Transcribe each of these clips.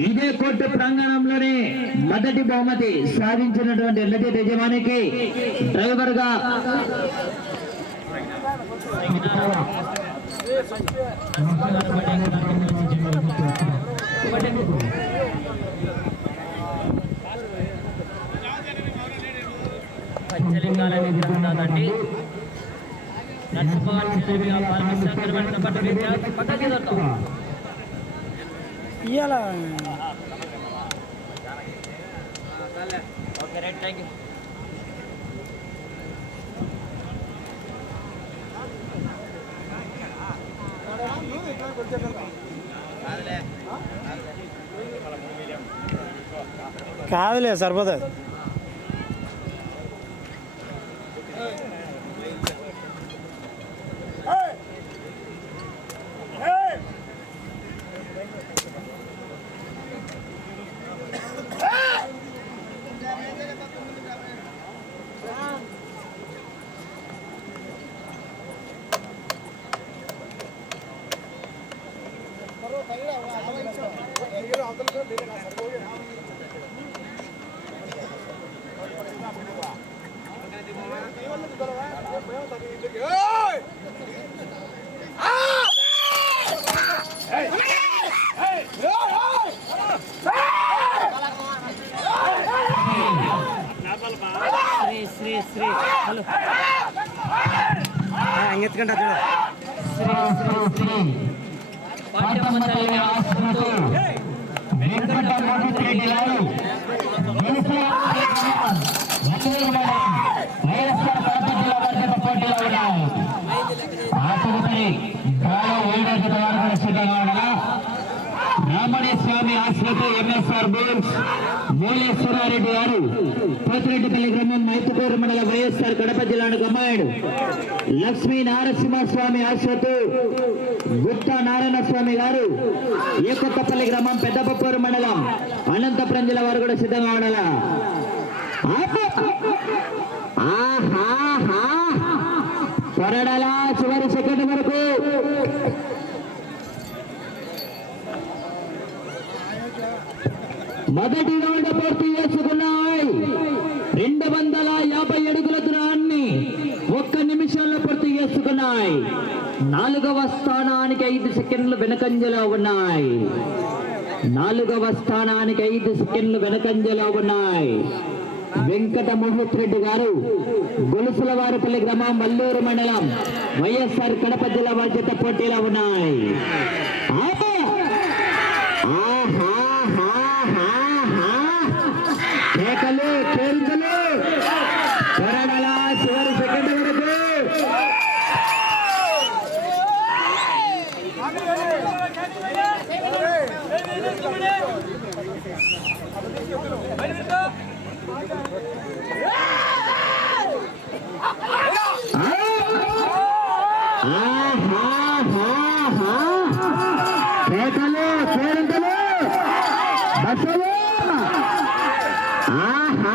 ఇదే కోర్టు ప్రాంగణంలోనే మొదటి బహుమతి సాధించినటువంటి ఎల్లటి యజమానికి డ్రైవర్గా పంచలింగాలని ఇవాళ ఓకే రైట్ థ్యాంక్ యూ కాదులే సరిపోతుంది అంగెత్తుకుంటా చూడు మూలేశ్వరారెడ్డి పోతిరెడ్డిపల్లి గ్రామం మైతుకూరు మండల వైఎస్ఆర్ కడప జిల్లాకు అమ్మాయిడు లక్ష్మీ నారసింహస్వామి ఆశ్వతు గుప్తా నారాయణ స్వామి గారు ఏకొత్తపల్లి గ్రామం పెద్దపప్పూరు మండలం అనంతపురం జిల్లా వారు కూడా సిద్ధంగా ఉండాలా? ఆహాహా. చివరి సెకండ్ వరకు. మొదటి రౌండ్ పూర్తి చేసుకున్న రెండు వందల యాభై అడుగుల దూరాన్ని ఒక్క నిమిషంలో పూర్తి చేసుకున్నాయి. నాలుగవ స్థానానికి ఐదు సెకండ్లు వెనకంజలో ఉన్నాయి. నాలుగవ స్థానానికి ఐదు సెకండ్లు వెనకంజలో ఉన్నాయి. వెంకట మోహిత్ రెడ్డి గారు గొలుసులవారిపల్లి గ్రామం మల్లూరు మండలం వైఎస్ఆర్ కడప జిల్లా బాధ్యత పోటీలో ఉన్నాయి ఆపా! ఆహాహాహాహా! కేకలు కేరింతలు కొరడల చివరి సెకండ్ వరకు ఆహాహాహా! కేకలు కేరింతలు బస్సులు ఆహా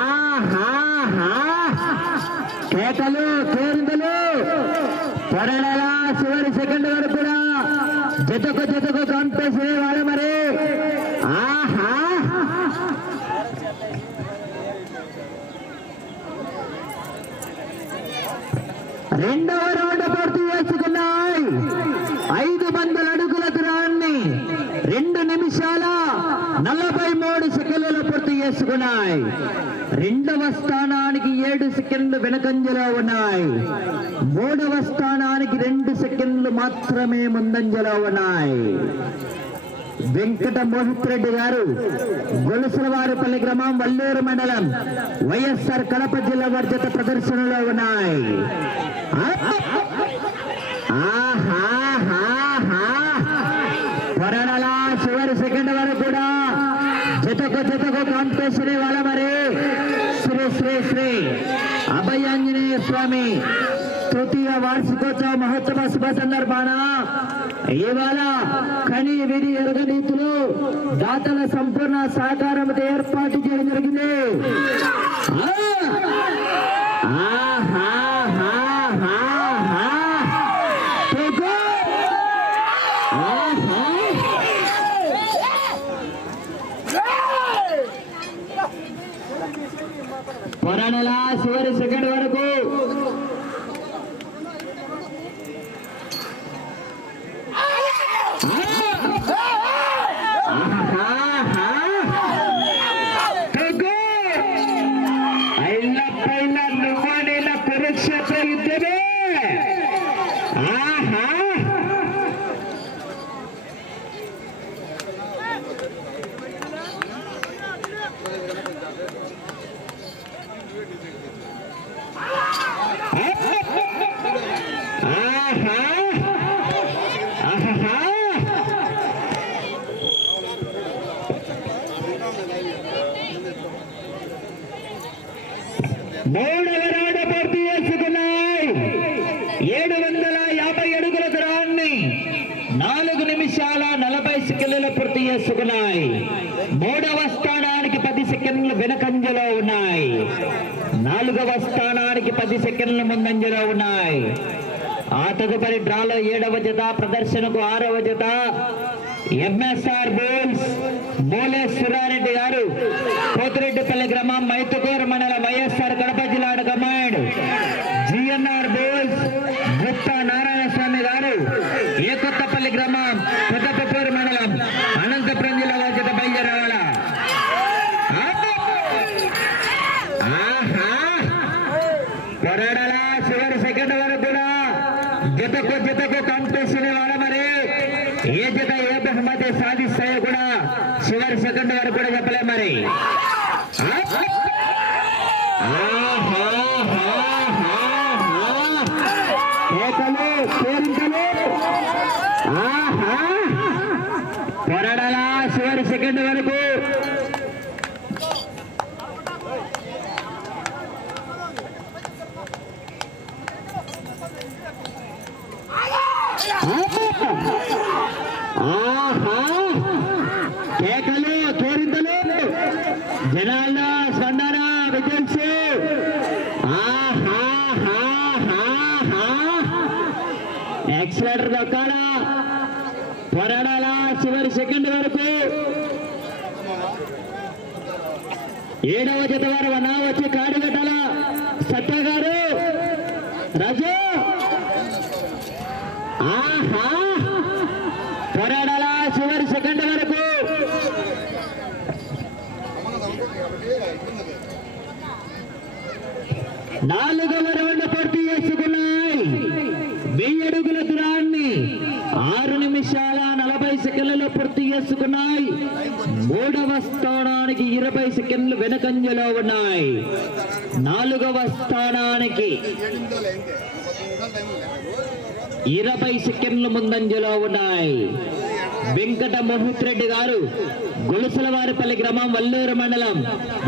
ఆహాహాహాహా! కేకలు కేరింతలు పొరడల చివరి సెకండ్ వరకు కూడా జతకు జతకు కాంపేసి మరి. ఆహా. రెండవ రౌండ్ పూర్తి చేసుకున్నాయి. ఐదు వందల అడుగుల దూరాన్ని రెండు నిమిషాల నలభై మూడు సెకండ్లలో పూర్తి చేసుకున్నాయి. రెండవ స్థానానికి ఏడు సెకండ్లు వెనకంజలో ఉన్నాయి. మూడవ స్థానానికి రెండు సెకండ్లు మాత్రమే ముందంజలో ఉన్నాయి. వెంకట మోహిత్ రెడ్డి గారు గొలుసులవారిపల్లి గ్రామం వల్లూరు మండలం వైఎస్ఆర్ కడప జిల్లా వర్జత ప్రదర్శనలో ఉన్నాయి. ఆహాహాహా. చివరి సెకండ్ వరకు కూడా జతకు జతకు కాంపిటీషన్ వాళ్ళ మరి. శ్రీ శ్రీ శ్రీ. అభయాంజనేయ స్వామి తృతీయ వార్షికోత్సవ మహోత్సవ శుభ సందర్భాన ఇవాళ కని విధి ఎరగనీతులు దాతల సంపూర్ణ సహకారంతో ఏర్పాటు చేయడం జరిగింది. Ну! మూడవ రౌండ్ పూర్తి చేసుకున్నాయి. ఏడు వందల యాభై అడుగుల దూరాన్ని నాలుగు నిమిషాల నలభై సెకండ్లు పూర్తి చేసుకున్నాయి. మూడవ స్థానానికి పది సెకండ్లు వెనకంజలో ఉన్నాయి. నాలుగవ స్థానానికి పది సెకండ్ల ముందంజలో ఉన్నాయి. ఆ తదుపరి డ్రాలో ఏడవ జత ప్రదర్శనకు ఆరవ జత. ఎంఎస్ఆర్ బోల్స్ బోలేశ్వరారెడ్డి గారు పోతిరెడ్డిపల్లి గ్రామం మైతుకూరు మండల వైఎస్ఆర్ కడప జిల్లా కమాండ్ జిఎన్ఆర్ బోల్స్ గుప్తా నారాయణ స్వామి గారు ఏకొత్తపల్లి గ్రామం పెద్దపూరు మండలం అనంతపురం జిల్లా వారి జత బయలుదేరాల. ఆహా! చివరి సెకండ్ వరకు కూడా జతకు జతకు కాంపిటీషన్ వాళ్ళ మరి. ఏ జత ఏ బహుమతి సాధిస్తాయో కూడా చివరి సెకండ్ వరకు కూడా చెప్పలే మరి ఆహా, ఆహా, ఆహా. కేకలు కోరింకలు ఆహా కొరడల చివరి సెకండ్ వరకు ఆహా కేకలు తోరింతలు జనాల్లో స్పందన విజిల్స్ ఆహా హా హా హా ఎక్సలేటర్ దొక్కాల పోరాడాల చివరి సెకండ్ వరకు ఏడవ వారు వనా వచ్చి కాడు కట్టాల సత్య గారు రాజు ఆహా పోరాడాల చివరి సెకండ్ వరకు నాలుగవ రౌండ్ పూర్తి చేసుకున్నాయి వెయ్యి అడుగుల దూరాన్ని ఆరు నిమిషాల నలభై సెకండ్లలో పూర్తి చేసుకున్నాయి మూడవ స్థానానికి ఇరవై సెకండ్లు వెనుకంజలో ఉన్నాయి. నాలుగవ స్థానానికి ఇరవై సెకండ్లు ముందంజలో ఉన్నాయి. వెంకట మోహిత్ రెడ్డి గారు గొలుసులవారిపల్లి గ్రామం వల్లూరు మండలం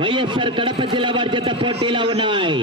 వైఎస్ఆర్ కడప జిల్లా వారి చేత పోటీలో ఉన్నాయి.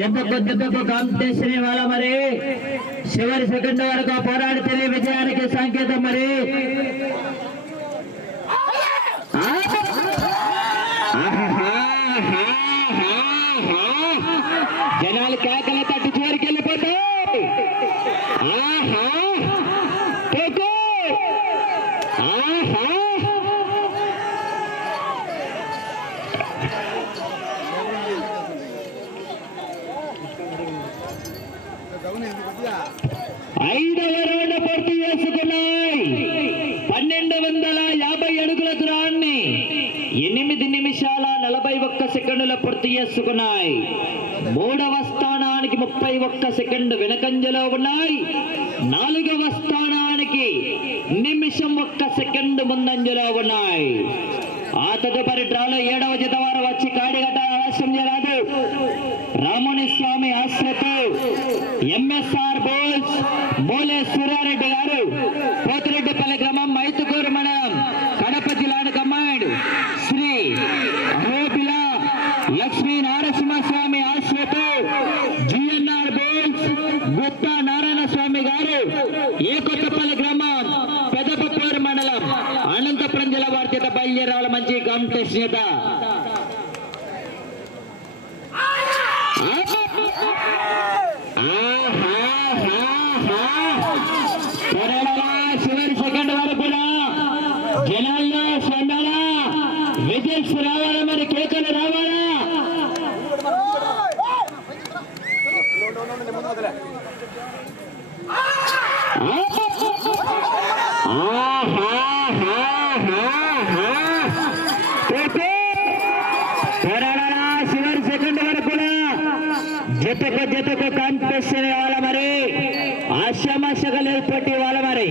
జతకు జతకు కాంపిటీషన్ ఇవాళ మరి చివరి సెకండ్ వరకు పోరాడి తెలియ విజయానికి సంకేతం మరి జనాలు కేకలు తట్టి చివరికి వెళ్ళిపోతాయి ఆహా కేకు! ఆహా ఐదవ రౌండ్ పూర్తి చేసుకున్నాయి పన్నెండు వందల యాభై అడుగుల దూరాన్ని ఎనిమిది నిమిషాల నలభై ఒక్క సెకండ్ల పూర్తి చేసుకున్నాయి. మూడవ స్థానానికి ముప్పై ఒక్క సెకండ్ వెనకంజలో ఉన్నాయి. నాలుగవ స్థానానికి నిమిషం ఒక్క సెకండ్ ముందంజలో ఉన్నాయి. ఆ తదుపరి డ్రాలో ఏడవ జత వారు వచ్చి కాడిగట ఆలస్యం చేయరాదు రాముని స్వామి ఆశ్రతో ఎంఎస్ఆర్ బోల్స్ మూలే సూర్యారెడ్డి గారు పోతిరెడ్డిపల్లి గ్రామం మైతుకూరు మండలం కడప జిల్లాను కమాండ్ శ్రీ అహోబిల లక్ష్మీ నారసింహస్వామి ఆశ్రతో జిఎన్ఆర్ బోల్స్ గుప్తా నారాయణ స్వామి గారు ఏ కొత్తపల్లి గ్రామం పెదపప్పూరు మండలం అనంతపురం జిల్లా లింగారావుల మంచి కాంపిటీషన్ చేత చివరి సెకండ్ వరకు కూడా జనాల్లో స్పందన విజిల్స్ రావాలా మరి కేకలు రావాలా చివరి సెకండ్ వరకు కూడా జతకు జతకు కాంపిటీషన్ ఇవ్వాలి మరి ఆశామాషగా లేదు పోటీ ఇవ్వాలి మరి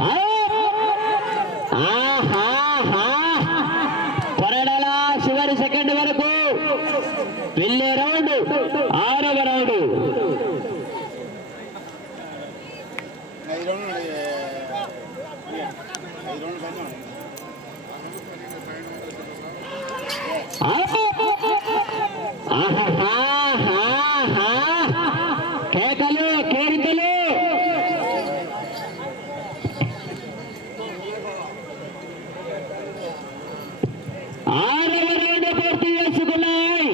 ఆ! ఆహాహా! కొరడాల చివరి సెకండ్ వరకు వెళ్ళే రౌండ్ ఆరవ రౌండ్ ఐదు రోజులు ఐదు రోజులు పైన ఆహాహాహాహా! కేకలు కేరింతలు ఆరవ రౌండ్ పూర్తి చేసుకున్నాయి.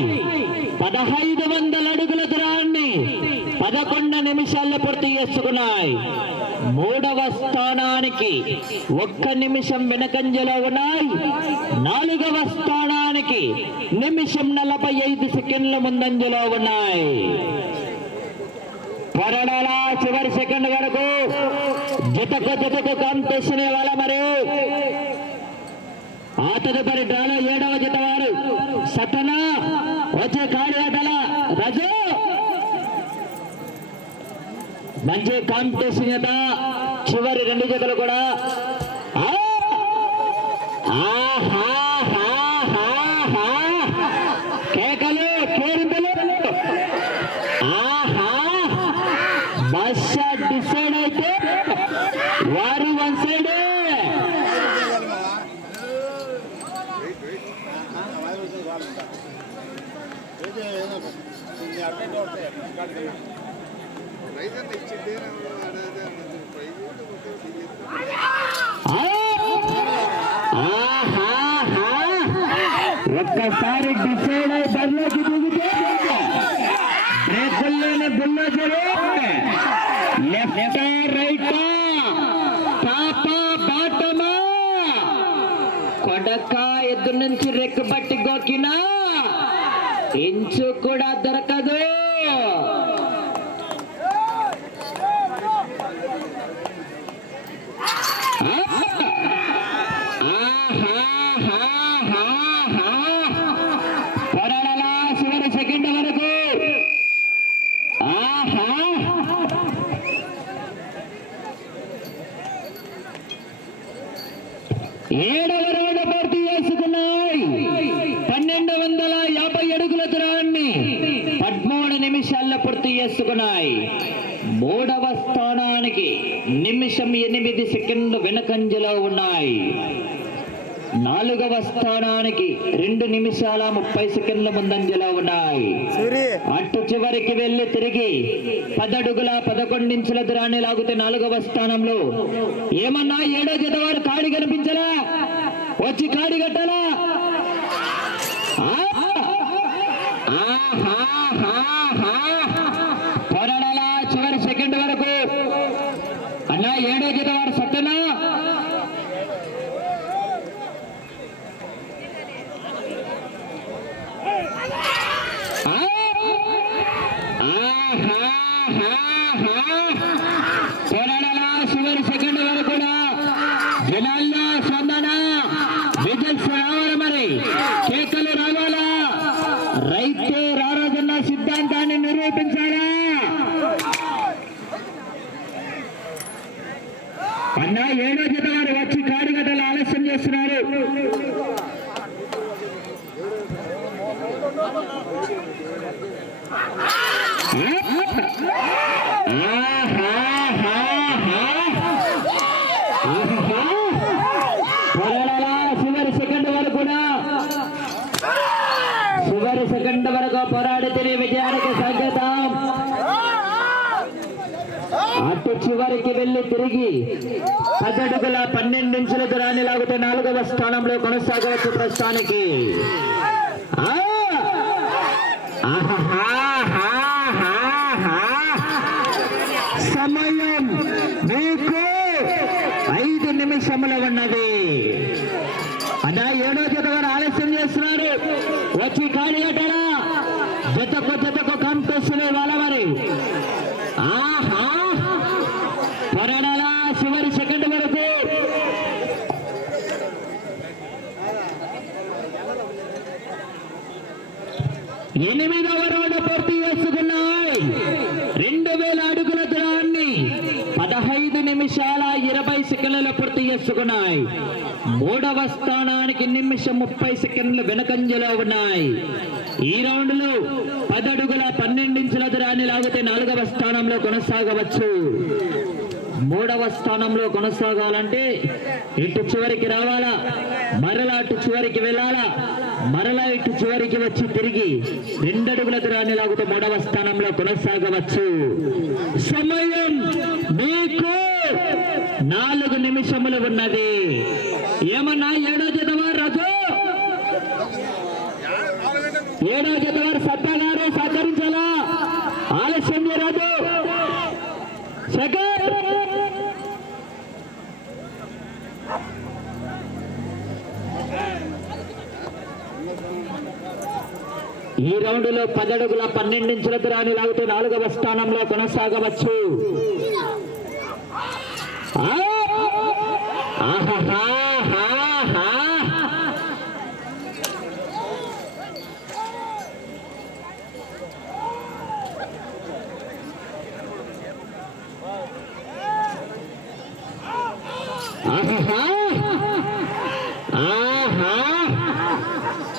పదహైదు వందల అడుగుల దూరాన్ని పదకొండు నిమిషాల్లో పూర్తి చేసుకున్నాయి. మూడవ స్థానానికి ఒక్క నిమిషం వెనకంజలో ఉన్నాయి. నాలుగవ స్థానానికి నిమిషం నలభై ఐదు సెకండ్ల ముందంజలో ఉన్నాయి. మరణాల చివరి సెకండ్ వరకు జతకు జతకు కాంపిటీషన్ వాళ్ళ మరి. ఆ తదుపరి డ్రాలో ఏడవ జత వారు. సతన వచ్చే కాడిగడ్డల రజు. మంచి కాంపిటీషన్ జత చివరి రెండు జతలు కూడా. ఆహా! ఆహాహాహాహా! కేకలు కేరింతలు ఆహా బస్ డిసైడ్ అయితే వారు వన్ సైడే ఆహాహా! ఒక్కసారి డిసైడ్ అయి బరిలోకి దిగితే బ్రేకుల్లోనే బుల్లోజరు లెఫ్ట్ రైట్ టాప బాటమా కొడక ఎద్దు నుంచి రెక్కు బట్టి గోకినా. ఇంచు కూడా దొరక పొరడలా చివరి సెకండ్ వరకు ఆహా ఏడవ రౌండ్ పూర్తి చేసుకున్నాయి పన్నెండు వందల యాభై అడుగుల దూరాన్ని పదమూడు నిమిషాల్లో పూర్తి చేసుకున్నాయి. మూడవ స్థానానికి నిమిషం ఎనిమిది సెకండ్లు వెనకంజలో ఉన్నాయి. నాలుగవ స్థానానికి రెండు నిమిషాల ముప్పై సెకండ్ల ముందంజలో ఉన్నాయి. అటు చివరికి వెళ్ళి తిరిగి పదడుగుల పదకొండించుల దూరాన్ని లాగితే నాలుగవ స్థానంలో ఏమన్నా ఏడో జత వారు కాడి కనిపించలా? వచ్చి కాడి కట్టాలా? పోరాడాలా చివరి సెకండ్ వరకు అన్నా ఏడో జత వారు సత్తనా ఆ? ఆహాహాహా. పోరాడాలా చివరి సెకండ్ వరకు కూడా జనాల్లో స్పందన విజిల్స్ రావాలి మరి కేకలు రావాలా రైతు రారాజన్న సిద్ధాంతాన్ని నిరూపించాలా అన్న ఏడో జత వారు వచ్చి కాడిగడ్డలు ఆలస్యం చేస్తున్నారు పోరాడాలా చివరి సెకండ్ వరకు చివరి సెకండ్ వరకు పోరాడితేనే విజయానికి సంకేతం అటు చివరికి వెళ్ళి తిరిగి పదడుగుల పన్నెండించుల దూరాన్ని లాగితే నాలుగవ స్థానంలో కొనసాగవచ్చు ప్రస్తుతానికి ఆహా. ఆహాహాహాహా! సమయం మీకు ఐదు నిమిషముల ఉన్నది అన్నా వారు ఆలస్యం చేస్తున్నారు వచ్చి ఖాళీ కట్టారా జతకు జతకు కంపిస్తున్నాయి వాళ్ళ మరి. ఆహా! పోరాడాలా చివరి సెకండ్ వరకు. ఎనిమిదవ రౌండ్ పూర్తి చేసుకున్నాయి. రెండు వేల అడుగుల దూరాన్ని పదహైదు నిమిషాల ఇరవై సెకండ్ల పూర్తి చేసుకున్నాయి. మూడవ స్థానానికి నిమిషం ముప్పై సెకండ్లు వెనకంజలో ఉన్నాయి. ఈ రౌండ్లో పదడుగుల పన్నెండించుల దూరాన్ని లాగితే నాలుగవ స్థానంలో కొనసాగవచ్చు. మూడవ స్థానంలో కొనసాగాలంటే ఇటు చివరికి రావాలా? మరలా అటు చివరికి వెళ్ళాలా? మరలా ఇటు చివరికి వచ్చి తిరిగి రెండడుగుల దూరాన్ని లాగితే మూడవ స్థానంలో కొనసాగవచ్చు. సమయం మీకు నాలుగు నిమిషములు ఉన్నది. ఏమన్నా ఏడాది జతవారు రాజు ఏడో జతవారు సత్తా గారు సహకరించాలా? ఆలస్యం చేయరాదు. సెకండ్. ఈ రౌండ్లో పదడుగుల పన్నెండించుల రాని లాగుతూ నాలుగవ స్థానంలో కొనసాగవచ్చు. ఆహా! ఆహాహాహాహా! ఆహాహా! ఆహా!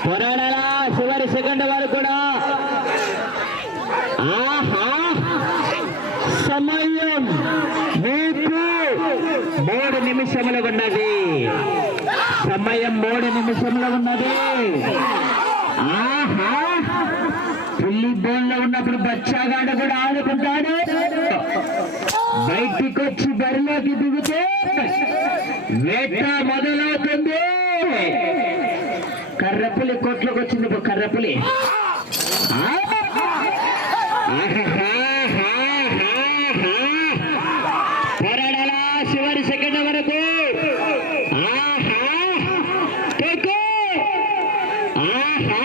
పోరాడాలా చివరి సెకండ్ వరకు కూడా ఆహా సమయం మీకు మూడు నిమిషములు ఉన్నది సమయం మూడు నిమిషంలో ఉన్నది. ఆహా! పుల్లి బోన్లో ఉన్నప్పుడు బచ్చాగాడు కూడా ఆడుకుంటాడు. బయటికి వచ్చి బరిలోకి దిగితే వేట మొదలవుతుంది. కర్రపులి కోట్లోకి వచ్చింది కర్రపులి. ఆహా! ఆహాహాహాహా! పోరాడాలా చివరి సెకండ్ వరకు ఆహా తొక్కు! ఆహా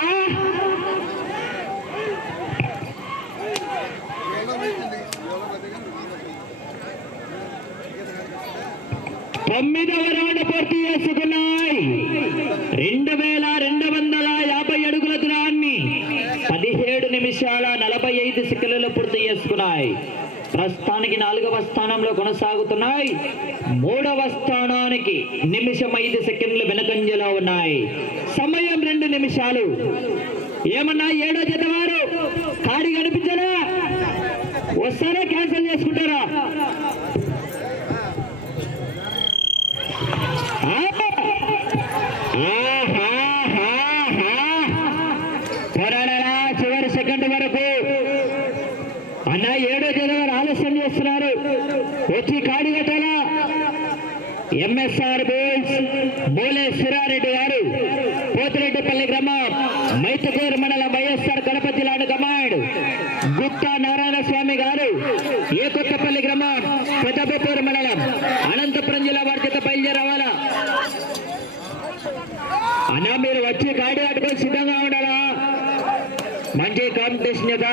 తొమ్మిదవ రౌండ్ పూర్తి చేసుకున్నాయి రెండు వేల రెండు వందల యాభై అడుగుల దూరాన్ని పదిహేడు నిమిషాల నలభై ఐదు సెకండ్లలో పూర్తి చేసుకున్నాయి. ప్రస్తుతానికి నాలుగవ స్థానంలో కొనసాగుతున్నాయి. మూడవ స్థానానికి నిమిషం ఐదు సెకండ్లు వెనకంజలో ఉన్నాయి. సమయం రెండు నిమిషాలు. ఏమన్నా ఏడో జతవా వారు కాడి కనిపించరా వస్తారా క్యాన్సిల్ చేసుకుంటారా పోరాడాలా చివరి సెకండ్ వరకు అన్న ఏడో జనవరి ఆలస్యం చేస్తున్నారు వచ్చి కాడి కట్టాలా ఎంఎస్ఆర్ బోల్స్ బోలే సిరారెడ్డి గారు పోతిరెడ్డిపల్లి గ్రామం మైతకూరు మండలం వైఎస్ఆర్ కడప జిల్లాను కమాండ్ గుట్టా నారాయణ స్వామి గారు ఏ గ్రామం పెద్దపూరు మండలం అనంతపురం జిల్లా వారి చేత బయలుదేరవాలా? అన్నా మీరు వచ్చి గాడి ఆడుకొని సిద్ధంగా ఉండాలా? మంచి కాంపిటీషన్ యొక్క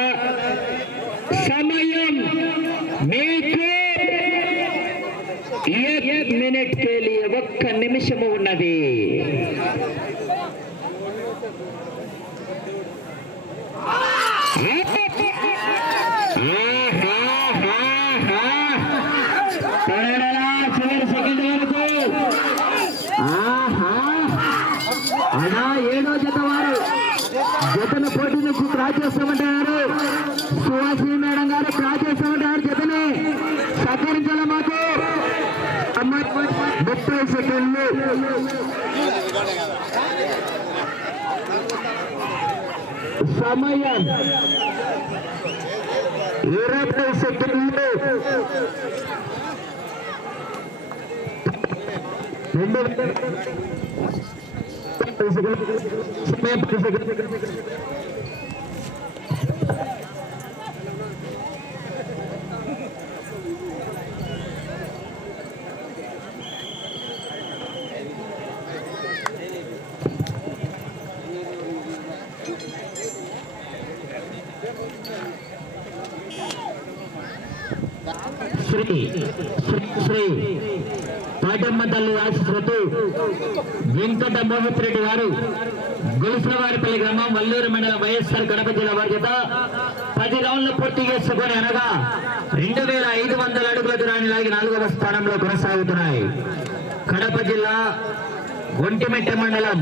సమయం ఇరవై సెకండ్లు రెండు ముప్పై సెకండ్లు సమయం పది సెకండ్లు శ్రీ శ్రీ శ్రీ పాటమ్మ తల్లి ఆశీస్సులతో వెంకట మోహిత్ రెడ్డి గారు గొలుసులవారిపల్లి గ్రామం వల్లూరు మండలం వైఎస్ఆర్ కడప జిల్లా వారి చేత పది రౌండ్లు పూర్తి చేసుకొని అనగా రెండు వేల ఐదు వందల అడుగుల దూరాన్ని లాగి నాలుగవ స్థానంలో కొనసాగుతున్నాయి. కడప జిల్లా ఒంటిమిట్ట మండలం